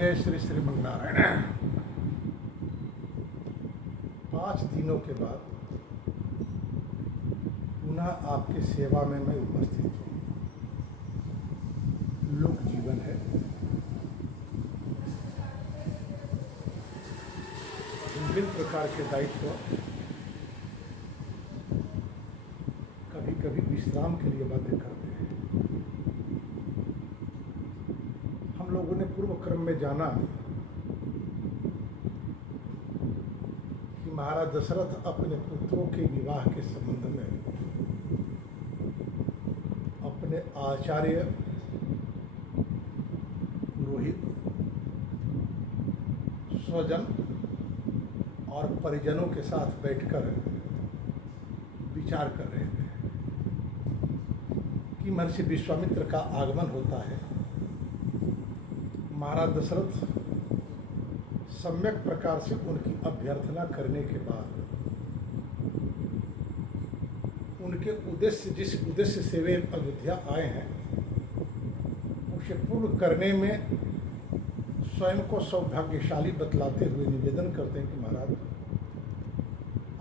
जय श्री श्रीमन्नारायण। 5 दिनों के बाद पुनः आपके सेवा में मैं उपस्थित हूँ। लोक जीवन है, विभिन्न प्रकार के दायित्व, कभी कभी विश्राम के लिए बातें करते हैं। हम लोगों ने पूर्व क्रम में जाना कि महाराज दशरथ अपने पुत्रों के विवाह के संबंध में अपने आचार्य, पुरोहित, स्वजन और परिजनों के साथ बैठकर विचार कर रहे थे कि महर्षि विश्वामित्र का आगमन होता है। महाराज दशरथ सम्यक प्रकार से उनकी अभ्यर्थना करने के बाद उनके उद्देश्य, जिस उद्देश्य से वे अयोध्या आए हैं, उसे पूर्ण करने में स्वयं को सौभाग्यशाली बतलाते हुए निवेदन करते हैं कि महाराज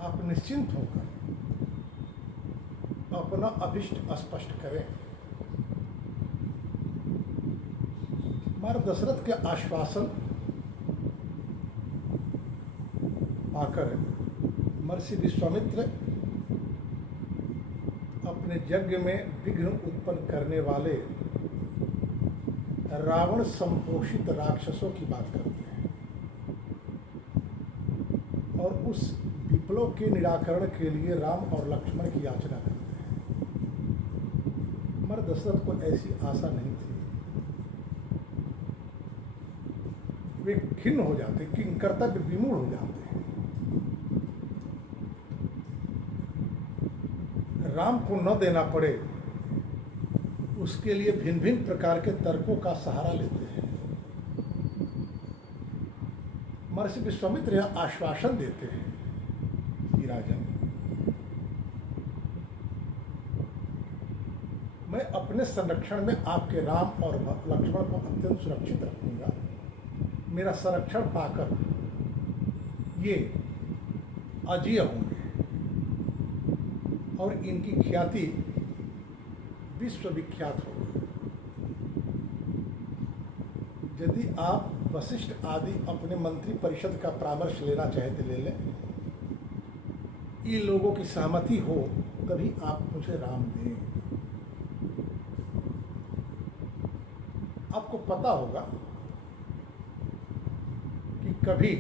आप निश्चिंत होकर अपना अभिष्ट स्पष्ट करें। महाराज दशरथ के आश्वासन पाकर महर्षि विश्वामित्र अपने यज्ञ में विघ्न उत्पन्न करने वाले रावण संपोषित राक्षसों की बात करते हैं और उस विप्लव के निराकरण के लिए राम और लक्ष्मण की याचना करते हैं। मगर दशरथ को ऐसी आशा नहीं थी। वे खिन्न हो जाते, कर्तव्य विमूढ़ हो जाते हैं। राम को न देना पड़े उसके लिए भिन्न भिन्न प्रकार के तर्कों का सहारा लेते हैं। महर्षि विश्वामित्र यह आश्वासन देते हैं कि राजन, मैं अपने संरक्षण में आपके राम और लक्ष्मण को अत्यंत सुरक्षित रखूंगा। मेरा संरक्षण पाकर ये अजेय होंगे और इनकी ख्याति विश्वविख्यात होगी। यदि आप वशिष्ठ आदि अपने मंत्री परिषद का परामर्श लेना चाहे तो ले लें। इन लोगों की सहमति हो तभी आप मुझे राम दें। आपको पता होगा कि कभी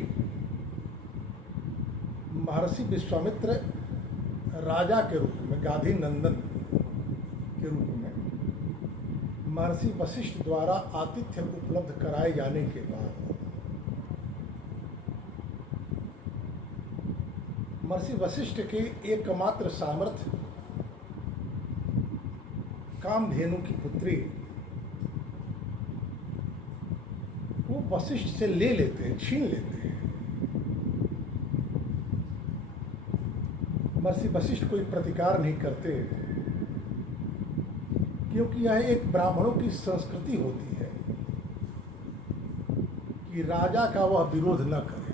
महर्षि विश्वामित्र राजा के रूप में, गाधी नंदन के रूप में महर्षि वशिष्ठ द्वारा आतिथ्य उपलब्ध कराए जाने के बाद महर्षि वशिष्ठ के एकमात्र सामर्थ्य कामधेनु की पुत्री वो वशिष्ठ से ले लेते हैं, छीन लेते हैं। महर्षि वशिष्ठ कोई प्रतिकार नहीं करते क्योंकि यह एक ब्राह्मणों की संस्कृति होती है कि राजा का वह विरोध न करे।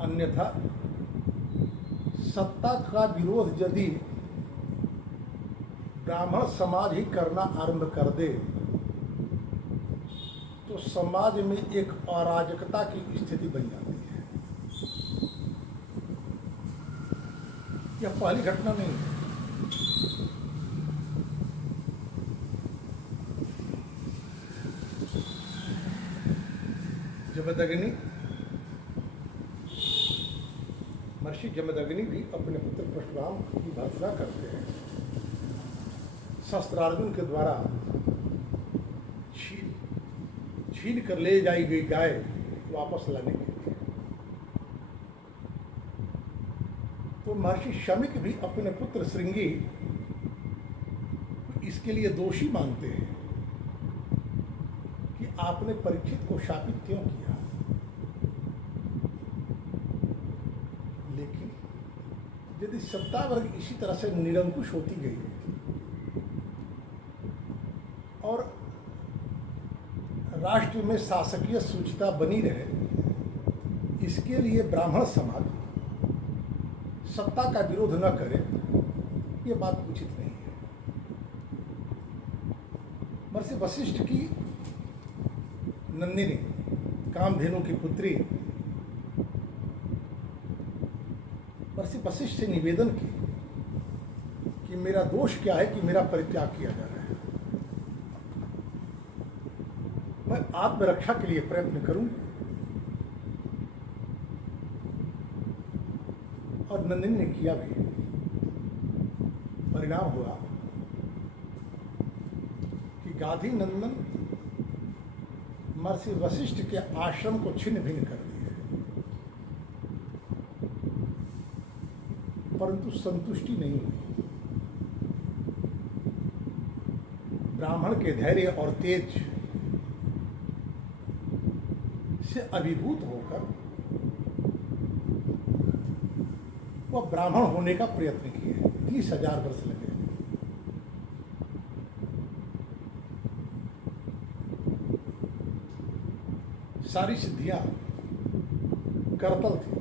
अन्यथा सत्ता का विरोध यदि ब्राह्मण समाज ही करना आरंभ कर दे तो समाज में एक अराजकता की स्थिति बन जाती है। यह पहली घटना नहीं है। जमदग्नि, महर्षि जमदग्नि भी अपने पुत्र परशुराम की भर्त्सना करते हैं। शस्त्रार्जुन के द्वारा छीन कर ले जाई गई गाय वापस लाने के लिए तो महर्षि शमिक भी अपने पुत्र श्रृंगी इसके लिए दोषी मानते हैं कि आपने परीक्षित को शापित क्यों किया। लेकिन यदि सत्ता वर्ग इसी तरह से निरंकुश होती गई और राष्ट्र में शासकीय सूचिता बनी रहे, इसके लिए ब्राह्मण समाज सत्ता का विरोध न करे, ये बात उचित नहीं है। महर्षि वशिष्ठ की नंदिनी, कामधेनु की पुत्री, महर्षि वशिष्ठ से निवेदन की कि मेरा दोष क्या है कि मेरा परित्याग किया जा रहा है। मैं आत्मरक्षा के लिए प्रयत्न करूं। और नंदिनी ने किया भी। परिणाम हुआ कि गाधी नंदन महर्षि वशिष्ठ के आश्रम को छिन्न भिन्न कर दिए, परंतु संतुष्टि नहीं हुई। ब्राह्मण के धैर्य और तेज से अभिभूत होकर वह ब्राह्मण होने का प्रयत्न किए। 30,000 वर्ष लगे। सारी सिद्धियां करतल थी,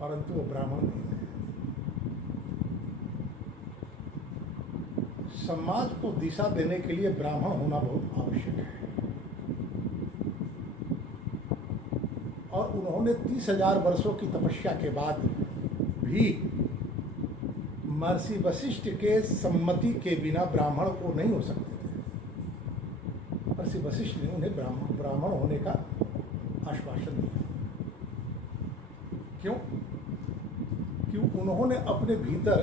परंतु वो ब्राह्मण नहीं थे। समाज को दिशा देने के लिए ब्राह्मण होना बहुत आवश्यक है। और उन्होंने 30,000 वर्षों की तपस्या के बाद भी महर्षि वशिष्ठ के सम्मति के बिना ब्राह्मण को नहीं हो सकते थे। महर्षि वशिष्ठ ने उन्हें ब्राह्मण होने का आश्वासन दिया। क्यों? क्यों? उन्होंने अपने भीतर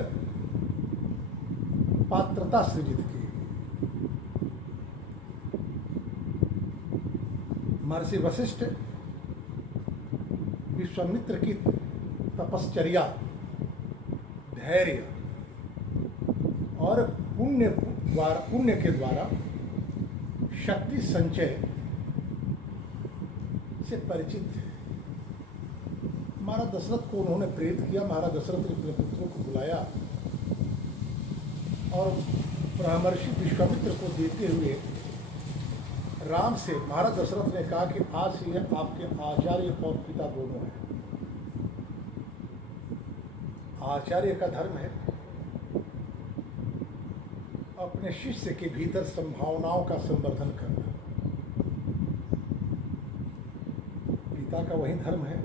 पात्रता सृजित की। महर्षि वशिष्ठ विश्वामित्र की तपश्चर्या, धैर्य और पुण्य के द्वारा शक्ति संचय से परिचित थे। महाराज दशरथ को उन्होंने प्रेरित किया। महाराज दशरथ ने अपने पुत्रों को बुलाया और ब्रह्मर्षि विश्वामित्र को देते हुए राम से महाराज दशरथ ने कहा कि आज से यह आपके आचार्य और पिता दोनों हैं। आचार्य का धर्म है अपने शिष्य के भीतर संभावनाओं का संवर्धन करना। पिता का वही धर्म है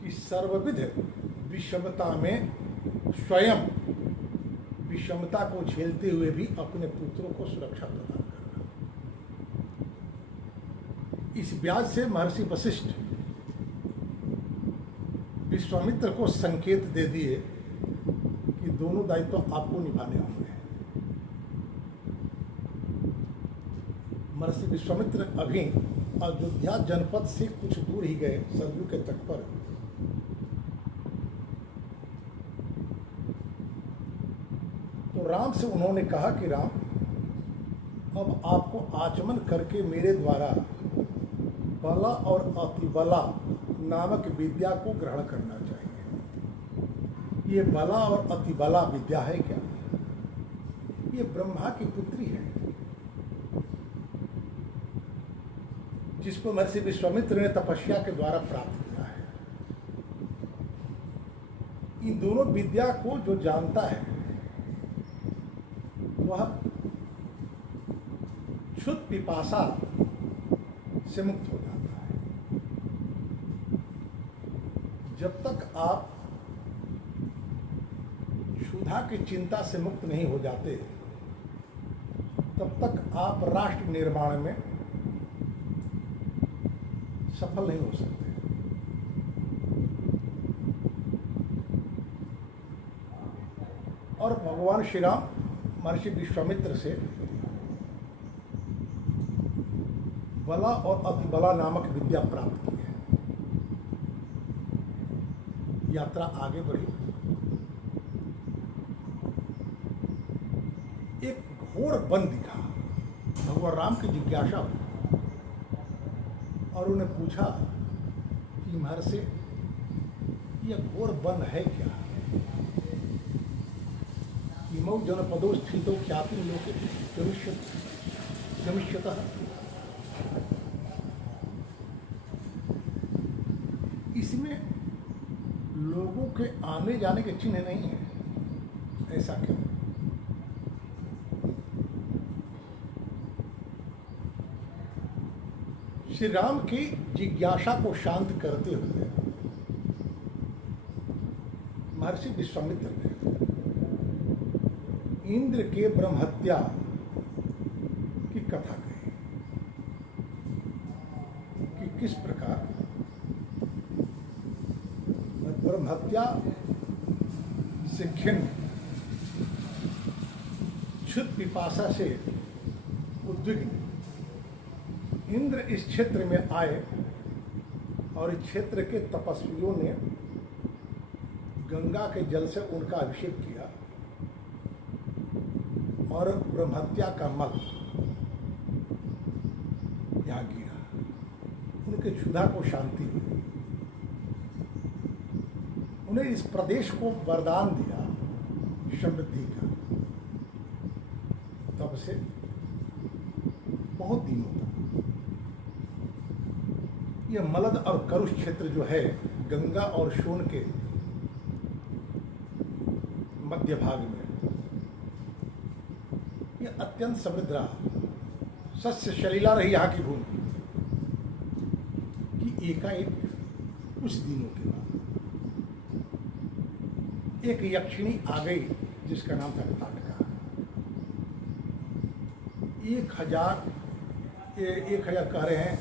कि सर्वविध विषमता में स्वयं विषमता को झेलते हुए भी अपने पुत्रों को सुरक्षा प्रदान करना। इस ब्याज से महर्षि वशिष्ठ विश्वामित्र को संकेत दे दिए कि दोनों दायित्व आपको निभाने होंगे। महर्षि विश्वामित्र अभी अयोध्या जनपद से कुछ दूर ही गए, सरयू के तट पर। तो राम से उन्होंने कहा कि राम, अब आपको आचमन करके मेरे द्वारा बला और अतिबला नामक विद्या को ग्रहण करना चाहिए। ये बला और अतिबला विद्या है क्या? ये ब्रह्मा की पुत्री है, जिसको महर्षि विश्वामित्र ने तपस्या के द्वारा प्राप्त किया है। इन दोनों विद्या को जो जानता है वह क्षुध पिपासा से मुक्त हो जाता है। जब तक आप क्षुधा की चिंता से मुक्त नहीं हो जाते, तब तक आप राष्ट्र निर्माण में सफल नहीं हो सकते। और भगवान श्री राम महर्षि विश्वामित्र से बला और अतिबला नामक विद्या प्राप्त की है। यात्रा आगे बढ़ी। एक घोर वन दिखा। भगवान राम की जिज्ञासा हुई और उन्हें पूछा कि महर्षि, यह घोर वन है क्या? इमौ जनपदों स्थितौ ख्याति लोके गमिष्यतः। इसमें लोगों के आने जाने के चिन्ह नहीं है। ऐसा क्यों? श्री राम की जिज्ञासा को शांत करते हुए महर्षि विश्वामित्र ने इंद्र के ब्रह्महत्या की कथा कही कि किस प्रकार ब्रह्महत्या से खिन्न क्षुद पिपासा से उद्विग्न इंद्र इस क्षेत्र में आए और इस क्षेत्र के तपस्वियों ने गंगा के जल से उनका अभिषेक किया और ब्रह्महत्या का मल यहाँ गिरा। उनके क्षुधा को शांति हुई। उन्हें इस प्रदेश को वरदान दिया समृद्धि का। तब से बहुत दिनों तक यह मलद और करुष क्षेत्र जो है गंगा और सोन के मध्य भाग में, यह अत्यंत समृद्ध रहा। सस्य शलीला रही यहाँ की भूमि कि एकाएक कुछ दिनों के बाद एक यक्षिणी आ गई जिसका नाम था ताटका। 1000 कह रहे हैं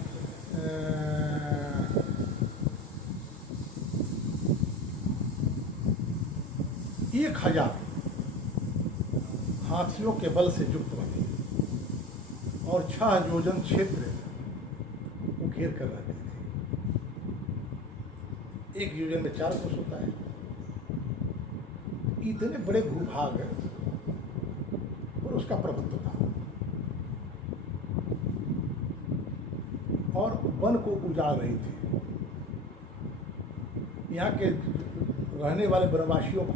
1000 हाथियों के बल से युक्त बनी और 6 योजन क्षेत्र को घेर कर रहते थे। एक योजन में 4 कोस होता है। इतने बड़े भूभाग और उसका प्रभुत्व था और वन को उजाड़ रही थी। यहाँ के रहने वाले वनवासियों को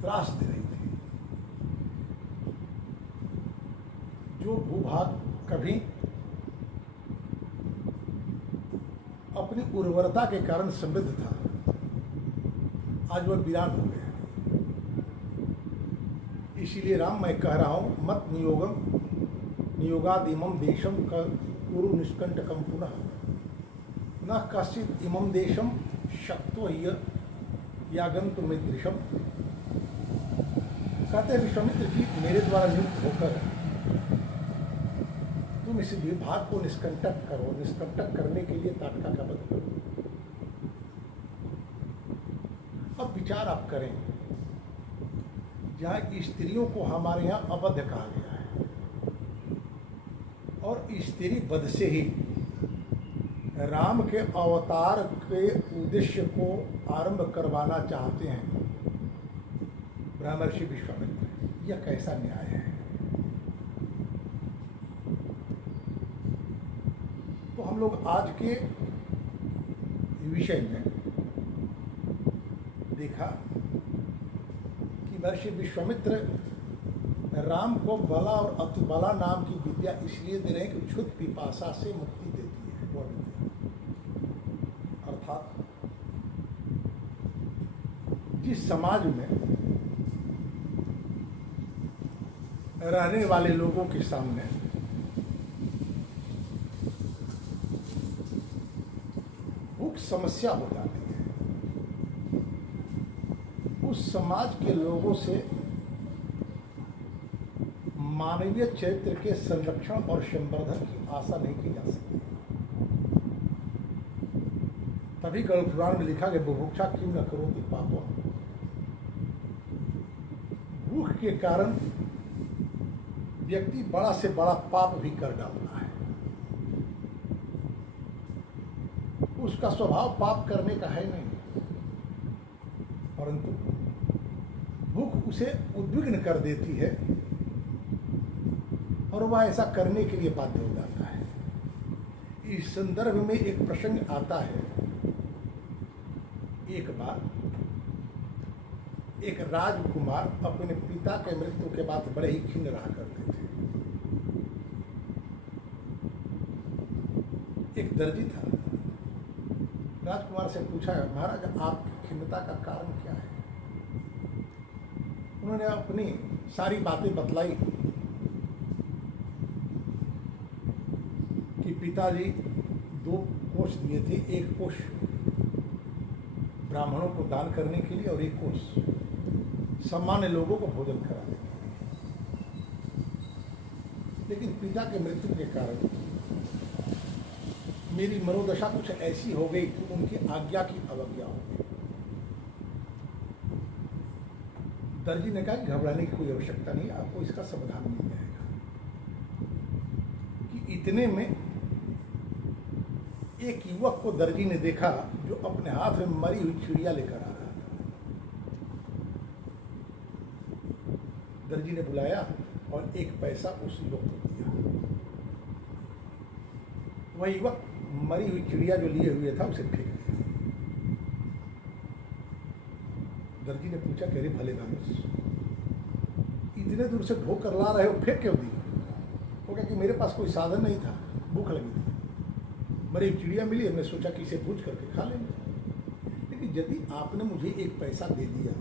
त्रास दे रही थी। जो भूभाग कभी अपनी उर्वरता के कारण समृद्ध था, आज वह वीरान हो गया। इसीलिए राम मैं कह रहा हूं, मत नियोगादिमं देशम कुरु निष्कंटकम पुनः न कश्चित इमं देशम शक्तो यागंतुमिदृशम। कहते हैं विश्वामित्र जी, मेरे द्वारा नियुक्त होकर तुम इस विभाग को निष्कंटक करो। निष्कंटक करने के लिए ताटका का वध करो। अब विचार आप करें, जहाँ स्त्रियों को हमारे यहाँ अबद्ध कहा गया है और स्त्री वध से ही राम के अवतार के उद्देश्य को आरंभ करवाना चाहते हैं ब्रह्मर्षि विश्वामित्र। यह कैसा न्याय है? तो हम लोग आज के विषय में देखा कि महर्षि विश्वामित्र राम को बला और अतिबला नाम की विद्या इसलिए दे रहे हैं कि क्षुद पिपासा से मुक्ति देती है वह विद्या। अर्थात जिस समाज में रहने वाले लोगों के सामने भूख समस्या हो जाती है, उस समाज के लोगों से मानवीय चरित्र के संरक्षण और संवर्धन की आशा नहीं की जा सकती। तभी गरुड़ पुराण में लिखा कि बुभुक्षा क्यों न करोति पापम। भूख के कारण व्यक्ति बड़ा से बड़ा पाप भी कर डालता है। उसका स्वभाव पाप करने का है नहीं, परंतु भूख उसे उद्विग्न कर देती है और वह ऐसा करने के लिए बाध्य हो जाता है। इस संदर्भ में एक प्रसंग आता है। एक बार एक राजकुमार अपने पिता के मृत्यु के बाद बड़े ही खिन्न रहा करते थे। एक दर्जी था, राजकुमार से पूछा, महाराज आपकी खिन्नता का कारण क्या है? उन्होंने अपनी सारी बातें बतलाई कि पिताजी 2 कोष दिए थे, एक कोष ब्राह्मणों को दान करने के लिए और एक कोष सामान्य लोगों को भोजन कराने के लिए। लेकिन पिता के मृत्यु के कारण मेरी मनोदशा कुछ ऐसी हो गई कि उनकी आज्ञा की अवज्ञा हो गई। दर्जी ने कहा कि घबराने की कोई आवश्यकता नहीं, आपको इसका समाधान मिल जाएगा। कि इतने में एक युवक को दर्जी ने देखा जो अपने हाथ में मरी हुई चिड़िया लेकर आ रहा था। दर्जी ने बुलाया और 1 पैसा उस युवक को दिया। वह युवक मरी हुई चिड़िया जो लिए हुए था उसे फेंक दिया। दर्जी ने पूछा, कह रहे भले मानुस, इतने दूर से ढो कर ला रहे हो, फेंक क्यों दी? वो कहा कि मेरे पास कोई साधन नहीं था, भूख लगी थी, मरी चिड़िया मिली, हमने सोचा कि इसे भूज करके खा लेंगे। लेकिन यदि आपने मुझे 1 पैसा दे दिया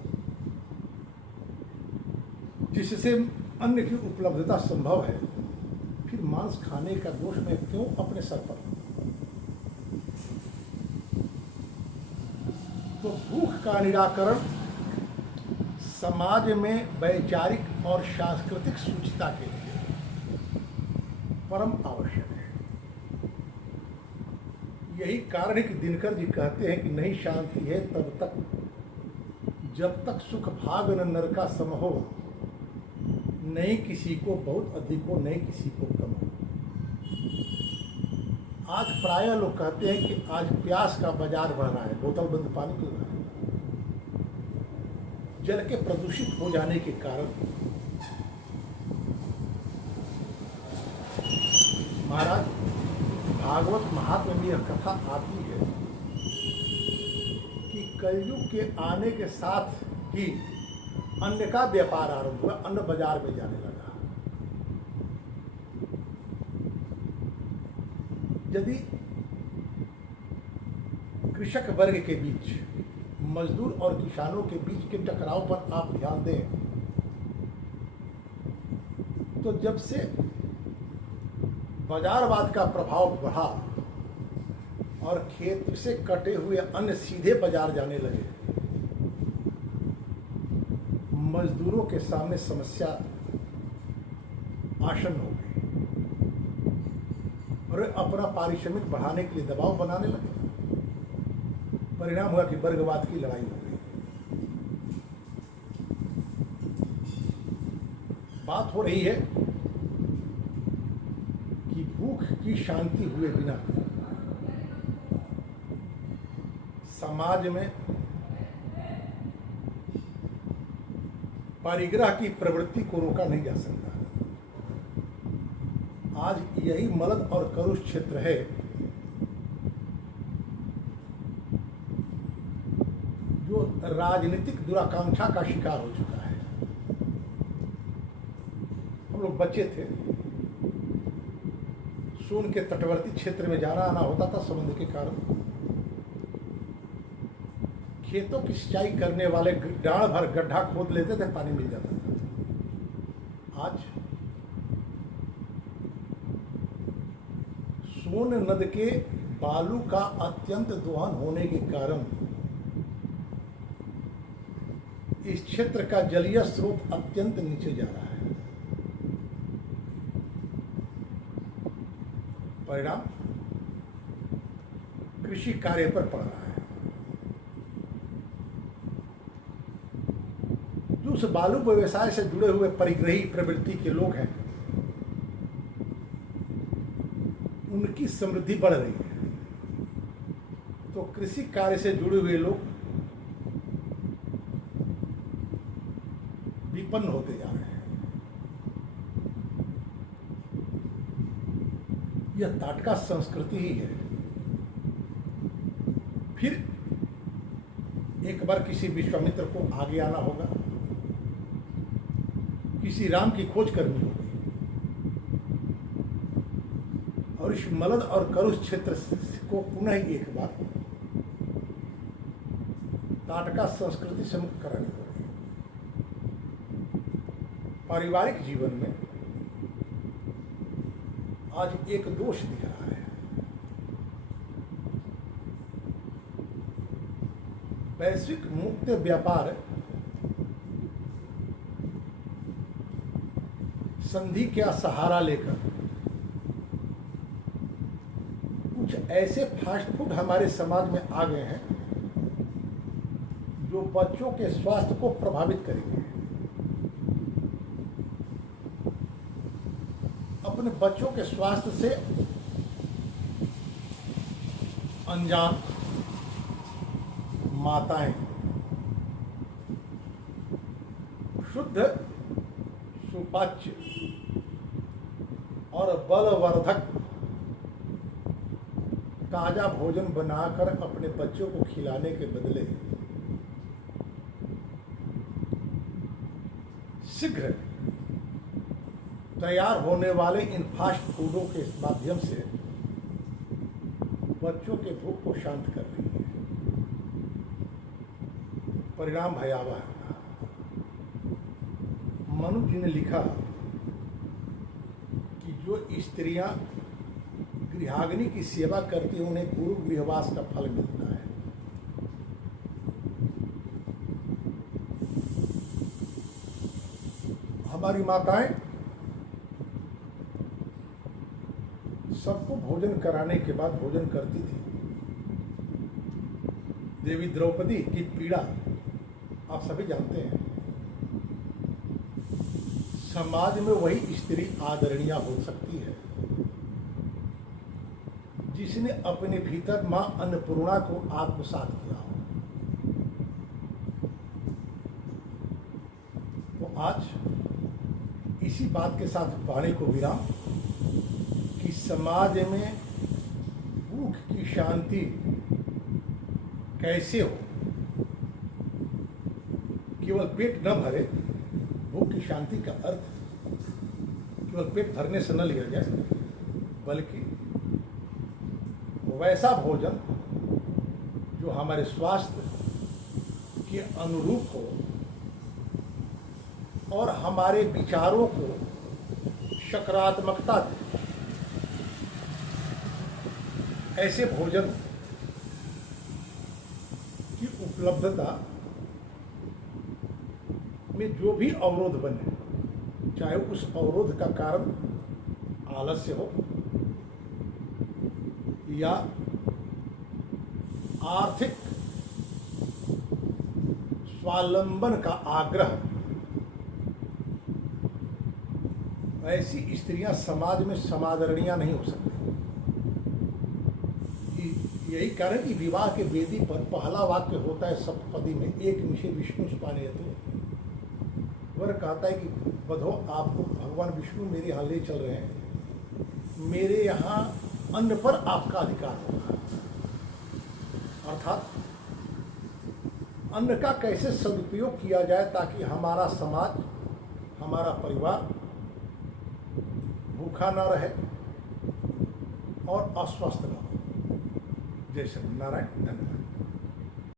जिससे अन्न की उपलब्धता संभव है, फिर मांस खाने का दोष मैं क्यों अपने सर पर? तो भूख का निराकरण समाज में वैचारिक और सांस्कृतिक सूचिता के लिए परम आवश्यक है। यही कारण है कि दिनकर जी कहते हैं कि नहीं शांति है तब तक जब तक सुख भाग न नर का सम हो, नहीं किसी को बहुत अधिक हो, नहीं किसी को कम हो। आज प्रायः लोग कहते हैं कि आज प्यास का बाजार बढ़ रहा है, बोतल बंद पानी पी रहा है। जल के प्रदूषित हो जाने के कारण महाराज भागवत महात्म्य में यह कथा आती है कि कलयुग के आने के साथ ही अन्न का व्यापार आरंभ हुआ, अन्न बाजार में जाने लगा। यदि कृषक वर्ग के बीच, मजदूर और किसानों के बीच के टकराव पर आप ध्यान दें, तो जब से बाजारवाद का प्रभाव बढ़ा और खेत से कटे हुए अन्न सीधे बाजार जाने लगे, मजदूरों के सामने समस्या आसन हो गई और अपना पारिश्रमिक बढ़ाने के लिए दबाव बनाने लगे। परिणाम हुआ कि वर्गवाद की लड़ाई हो गई। बात हो रही है कि भूख की शांति हुए बिना समाज में परिग्रह की प्रवृत्ति को रोका नहीं जा सकता। आज यही मलद और करुष क्षेत्र है जो राजनीतिक दुराकांक्षा का शिकार हो चुका है। हम लोग बच्चे थे, सोन के तटवर्ती क्षेत्र में जाना आना होता था समुद्र के कारण। खेतों की सिंचाई करने वाले डांड भर गड्ढा खोद लेते थे, पानी मिल जाता था। आज सोन नद के बालू का अत्यंत दोहन होने के कारण इस क्षेत्र का जलीय स्रोत अत्यंत नीचे जा रहा है। परिणाम कृषि कार्य पर पड़ रहा है। जो उस बालू व्यवसाय से जुड़े हुए परिग्रही प्रवृत्ति के लोग हैं, उनकी समृद्धि बढ़ रही है, तो कृषि कार्य से जुड़े हुए लोग विपन्न होते जा रहे हैं। यह ताटका संस्कृति ही है। फिर एक बार किसी विश्वामित्र को आगे आना होगा, किसी राम की खोज करनी होगी और इस मलद और करुष क्षेत्र को पुनः एक बार ताटका संस्कृति से मुक्त करानी होगी। पारिवारिक जीवन में आज एक दोष दिख रहा है। वैश्विक मुक्त व्यापार संधि का सहारा लेकर कुछ ऐसे फास्ट फूड हमारे समाज में आ गए हैं जो बच्चों के स्वास्थ्य को प्रभावित करेंगे। अपने बच्चों के स्वास्थ्य से अनजान माताएं शुद्ध, सुपाच्य और बलवर्धक ताजा भोजन बनाकर अपने बच्चों को खिलाने के बदले शीघ्र तैयार होने वाले इन फास्ट फूडों के माध्यम से बच्चों के भूख को शांत कर रही है। परिणाम भयावह है। मनु जी ने लिखा कि जो स्त्रियां गृहाग्नि की सेवा करती हैं उन्हें गुरु गृहवास का फल मिलता है। हमारी माताएं सबको भोजन कराने के बाद भोजन करती थी। देवी द्रौपदी की पीड़ा आप सभी जानते हैं। समाज में वही स्त्री आदरणीय हो सकती है जिसने अपने भीतर मां अन्नपूर्णा को आत्मसात किया हो। तो आज इसी बात के साथ वाणी को विराम कि समाज में भूख की शांति कैसे हो। केवल पेट न भरे, भूख की शांति का अर्थ केवल पेट भरने से न लिया जाए, बल्कि वैसा भोजन जो हमारे स्वास्थ्य के अनुरूप हो और हमारे विचारों को सकारात्मकता दे। ऐसे भोजन की उपलब्धता में जो भी अवरोध बने, चाहे उस अवरोध का कारण आलस्य हो या आर्थिक स्वावलंबन का आग्रह, ऐसी स्त्रियां समाज में समादरणीय नहीं हो सकती। यही कारण कि विवाह के वेदी पर पहला वाक्य होता है सप्तपदी में, एक निशे विष्णु स्पानयते। वर कहता है कि बधो आपको भगवान विष्णु मेरे यहाँ ले चल रहे हैं, मेरे यहाँ अन्न पर आपका अधिकार होगा। अर्थात अन्न का कैसे सदुपयोग किया जाए ताकि हमारा समाज, हमारा परिवार भूखा न रहे और अस्वस्थ न हो। जय श्री नारायण। धन्यवाद।